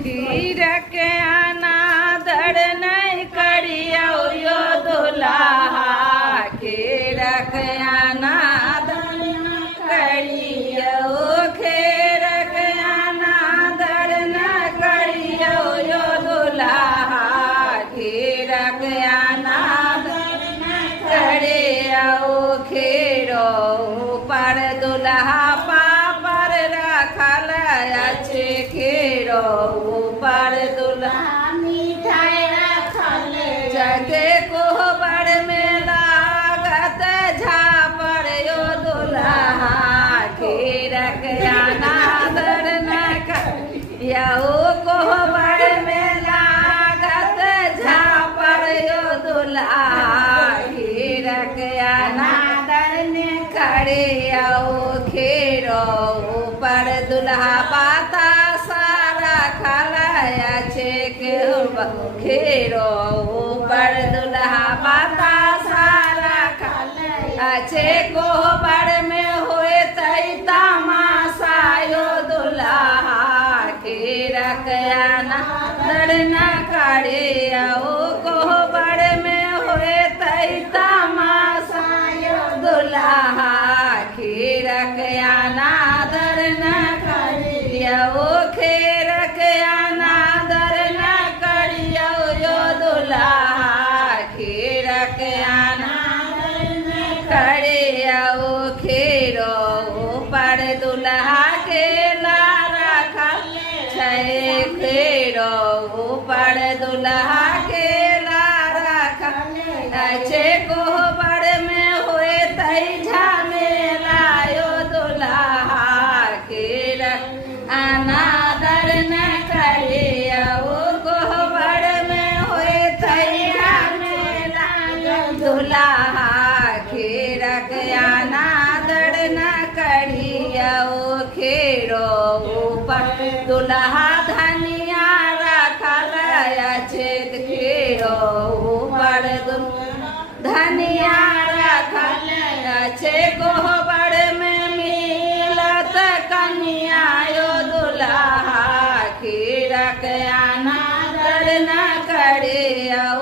खीर के अनादर नहीं करियो यो दुल्हा खीर के अनादर न करियो खीर के अनादर न करियो यो दुल्हा खीर के अनादर न करियो खीरो पर दुल्हा पापर रखल अच्छे खीरो पर दुल्हा मिठाई रखल जगे कोहबर में लागत झापर यो दुल्हा खीर के अनादर न करियो कोहबर में लागत झापर यो दुल्हा खीर के अनादर न करियो खीरो पर दुल्हा पाता सारा खलाया छे खीरो पर दुल्हा पाता सारा खलाया छे कोहबर में हुए तई तमाशा यो दुल्हा खीर के अनादर न करियो कोहबर में हुए तई तमाशा यो दुल्हा खीर के अनादर न करियो खीर के अनादर न करियो यो दुल्हा खीर के अनादर न करियो खीरो पर दुल्हा के लारा छै खीरो पर दुल्हा के लारा छै कोहबर में हुए तई झमेला यो दुल्हा खीर अनादर न करियो कोहबर में हुए तई झमेला दुल्हा खीर के अनादर न करियो खीरो पर दुल्हा धनिया रखल अच्छे खीरो पर धनिया रखल अच्छे कोहबर में मिलत कन्या यो दुल्हा खीर के अनादर न करियो